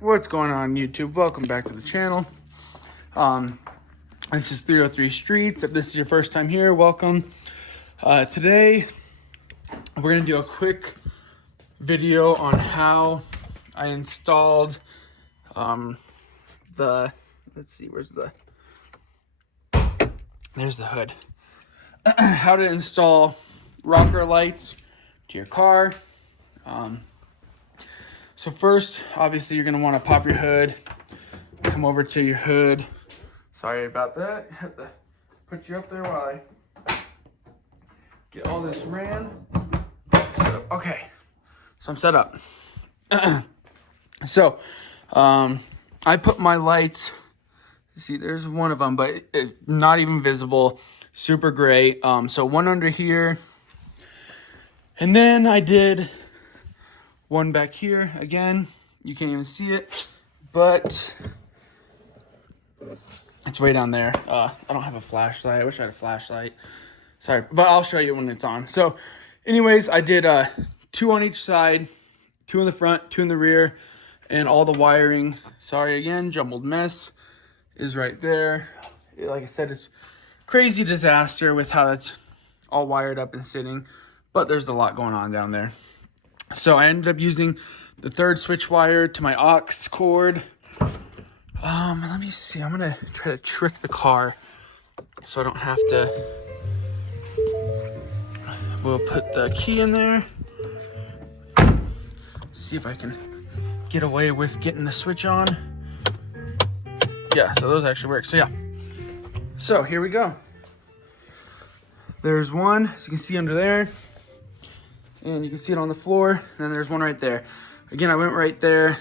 What's going on YouTube? Welcome back to the channel. This is 303 Streets. If this is your first time here, welcome. Today we're gonna do a quick video on how I installed let's see, there's the hood. How to install rocker lights to your car. So first, obviously, you're going to want to pop your hood, come over to your hood. Sorry about that. I have to put you up there while I get all this ran. Okay, so I'm set up. So, I put my lights, you see there's one of them, but not even visible, super gray. So one under here, and then I did one back here. Again, you can't even see it, but it's way down there. I don't have a flashlight. I wish I had a flashlight. Sorry, but I'll show you when it's on. So anyways, I did 2 on each side, 2 in the front, 2 in the rear, and all the wiring, sorry again, jumbled mess, is right there. Like I said, it's crazy disaster with how it's all wired up and sitting, but there's a lot going on down there. So I ended up using the 3rd switch wire to my aux cord. Let me see. I'm gonna try to trick the car so I don't have to. We'll put the key in there. See if I can get away with getting the switch on. Yeah, so those actually work. So yeah. So here we go. There's one, as you can see under there. And you can see it on the floor, and then there's one right there. Again, I went right there,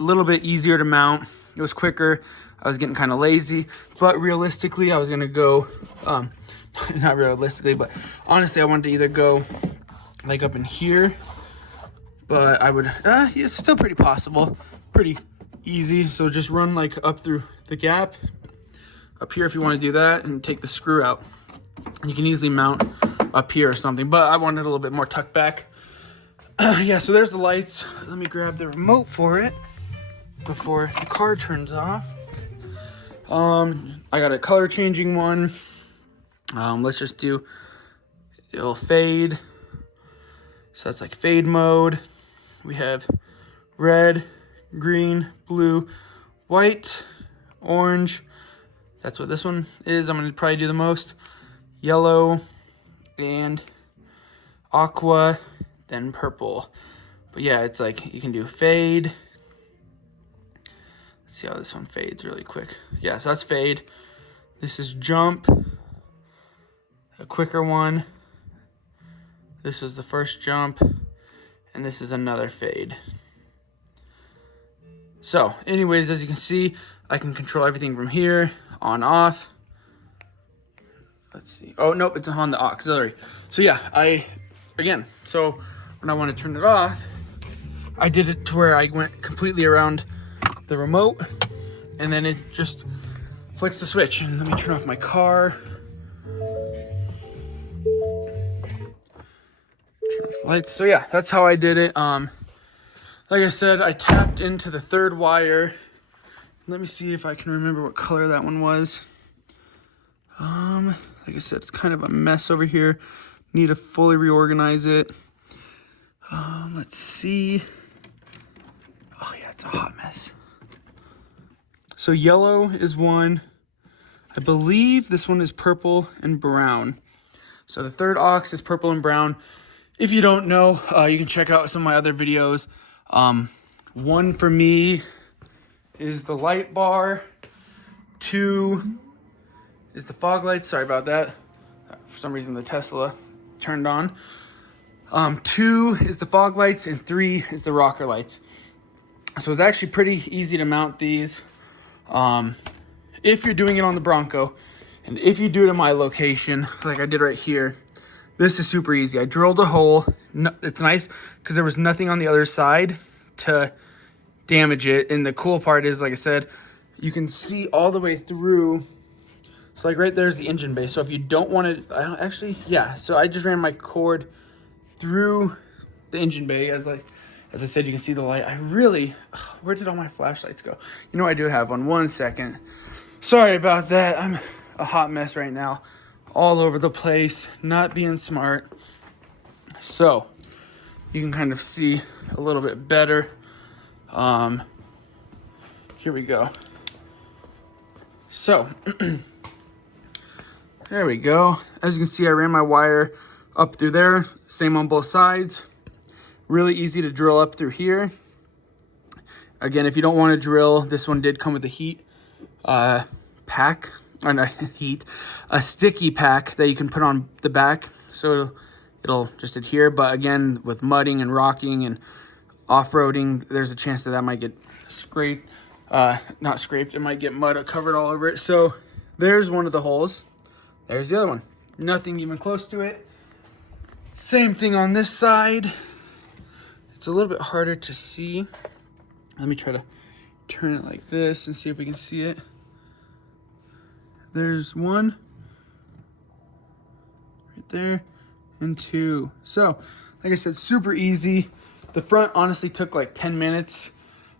a little bit easier to mount. It was quicker. I was getting kind of lazy, but realistically, I was gonna go, not realistically, but honestly, I wanted to either go like up in here, but I would, it's still pretty possible, pretty easy. So just run like up through the gap, up here if you wanna do that, and take the screw out. You can easily mount up here or something, but I wanted a little bit more tucked back. Yeah, so there's the lights. Let me grab the remote for it before the car turns off. I got a color changing one. Let's just do, it'll fade. So that's like fade mode. We have red, green, blue, white, orange. That's what this one is. I'm gonna probably do the most. Yellow and aqua, then purple. But yeah, it's like you can do fade. Let's see how this one fades really quick. Yeah, so that's fade. This is jump, a quicker one. This is the first jump, and this is another fade. So anyways, as you can see, I can control everything from here on off. Let's see. Oh, nope, it's on the auxiliary. So yeah, so when I want to turn it off, I did it to where I went completely around the remote, and then it just flicks the switch. And let me turn off my car. Turn off the lights. So yeah, that's how I did it. Like I said, I tapped into the 3rd wire. Let me see if I can remember what color that one was. Like I said, it's kind of a mess over here. Need to fully reorganize it. Let's see. Oh yeah, it's a hot mess. So yellow is one. I believe this one is purple and brown. So the 3rd aux is purple and brown. If you don't know, you can check out some of my other videos. One for me is the light bar. 2 is the fog lights. Sorry about that. For some reason, the Tesla turned on. 2 is the fog lights, and 3 is the rocker lights. So it's actually pretty easy to mount these. If you're doing it on the Bronco, and if you do it in my location, like I did right here, this is super easy. I drilled a hole. It's nice because there was nothing on the other side to damage it. And the cool part is, like I said, you can see all the way through. So like right there's the engine bay. So if you don't want to, so I just ran my cord through the engine bay and As I said, you can see the light. Where did all my flashlights go? You know, I do have one. 1 second. Sorry about that. I'm a hot mess right now. All over the place, not being smart. So, you can kind of see a little bit better. Here we go. So, there we go. As you can see, I ran my wire up through there. Same on both sides. Really easy to drill up through here. Again, if you don't want to drill, this one did come with a heat pack. Or not heat. A sticky pack that you can put on the back. So it'll just adhere. But again, with mudding and rocking and off-roading, there's a chance that that might get scraped. Not scraped, it might get mud covered all over it. So there's one of the holes. There's the other one. Nothing even close to it. Same thing on this side. It's a little bit harder to see. Let me try to turn it like this and see if we can see it. There's one right there and two. So, like I said, super easy. The front honestly took like 10 minutes.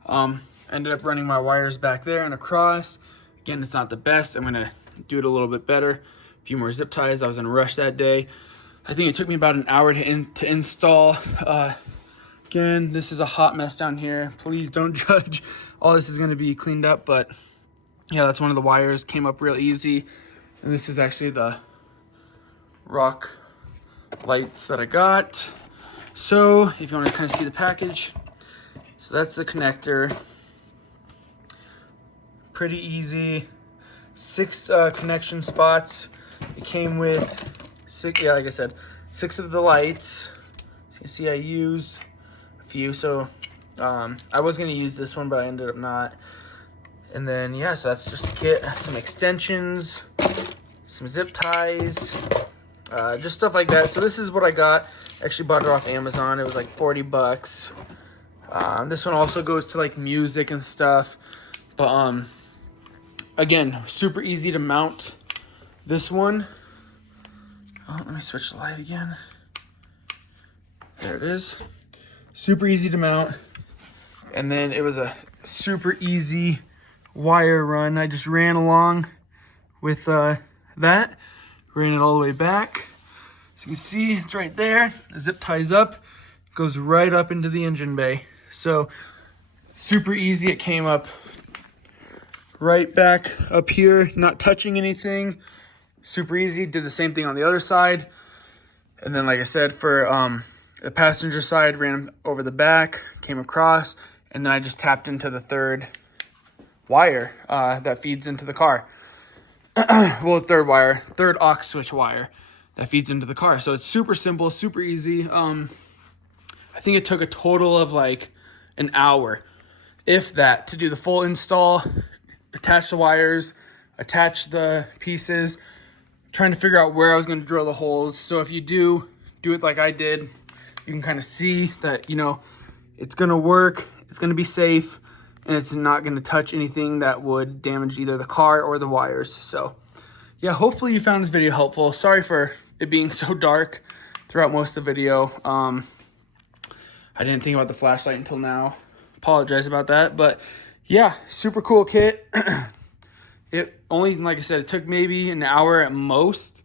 Ended up running my wires back there and across. Again, it's not the best. I'm gonna do it a little bit better. A few more zip ties. I was in a rush that day. I think it took me about an hour to install. Again, this is a hot mess down here. Please don't judge. All this is gonna be cleaned up, but yeah, that's one of the wires. Came up real easy. And this is actually the rock lights that I got. So if you want to kind of see the package, so that's the connector. Pretty easy. 6 connection spots. It came with 6, yeah, like I said, 6 of the lights. As you can see, I used a few. So I was gonna use this one, but I ended up not. And then yeah, so that's just a kit. Some extensions, some zip ties, just stuff like that. So this is what I got. Actually bought it off Amazon. It was like 40 bucks. This one also goes to like music and stuff. But again, super easy to mount this one. Oh, let me switch the light again. There it is. Super easy to mount. And then it was a super easy wire run. I just ran along with that. Ran it all the way back. So you can see it's right there. The zip ties up. Goes right up into the engine bay. So super easy. It came up right back up here, not touching anything. Super easy. Did the same thing on the other side. And then like I said, for the passenger side, ran over the back, came across, and then I just tapped into the third wire that feeds into the car. Well, third aux switch wire that feeds into the car. So it's super simple, super easy. I think it took a total of like an hour, if that, to do the full install, attach the wires, attach the pieces, trying to figure out where I was going to drill the holes. So if you do it like I did, you can kind of see that, you know, it's going to work, it's going to be safe, and it's not going to touch anything that would damage either the car or the wires. So yeah, hopefully you found this video helpful. Sorry for it being so dark throughout most of the video. I didn't think about the flashlight until now. Apologize about that. But yeah, super cool kit. It only, like I said, it took maybe an hour at most.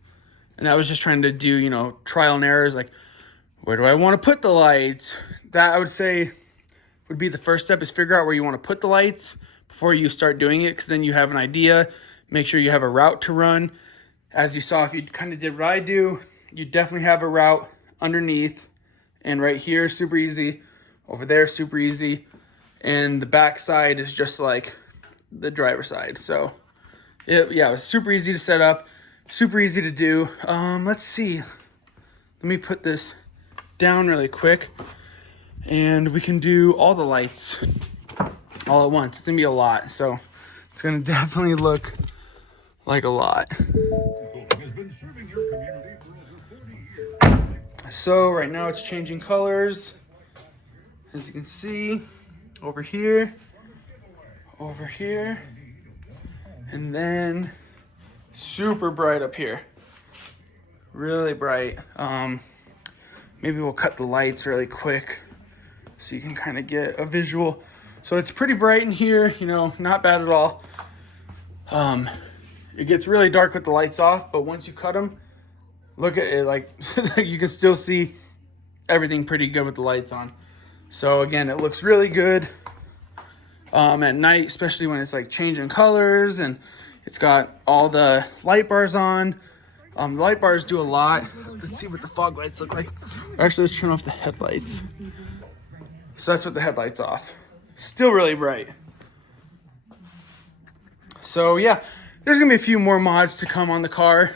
And that was just trying to do, you know, trial and errors. Like, where do I want to put the lights? That I would say would be the first step, is figure out where you want to put the lights before you start doing it. Because then you have an idea. Make sure you have a route to run. As you saw, if you kind of did what I do, you definitely have a route underneath. And right here, super easy. Over there, super easy. And the back side is just like the driver's side. So it was super easy to set up, super easy to do. Let's see. Let me put this down really quick. And we can do all the lights all at once. It's gonna be a lot. So it's gonna definitely look like a lot. So right now it's changing colors. As you can see, over here, and then super bright up here. Really bright. Maybe we'll cut the lights really quick. so you can kind of get a visual. So it's pretty bright in here, you know, not bad at all. It gets really dark with the lights off, but once you cut them, look at it, like you can still see everything pretty good with the lights on. So again, it looks really good at night, especially when it's like changing colors and it's got all the light bars on. The light bars do a lot. Let's see what the fog lights look like. Actually, let's turn off the headlights. So that's what the headlights off. Still really bright. So yeah, there's gonna be a few more mods to come on the car.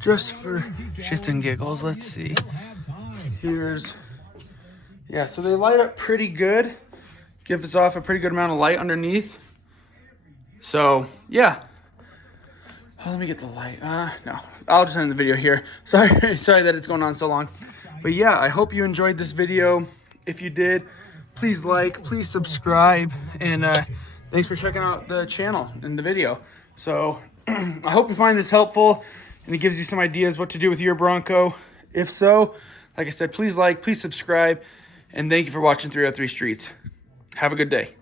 Just for shits and giggles, let's see. Yeah, so they light up pretty good. Give us off a pretty good amount of light underneath. So yeah. Oh, let me get the light. No, I'll just end the video here. Sorry that it's going on so long. But yeah, I hope you enjoyed this video. If you did, please like, please subscribe, and thanks for checking out the channel and the video. So I hope you find this helpful and it gives you some ideas what to do with your Bronco. If so, like I said, please like, please subscribe, and thank you for watching 303 Streets. Have a good day.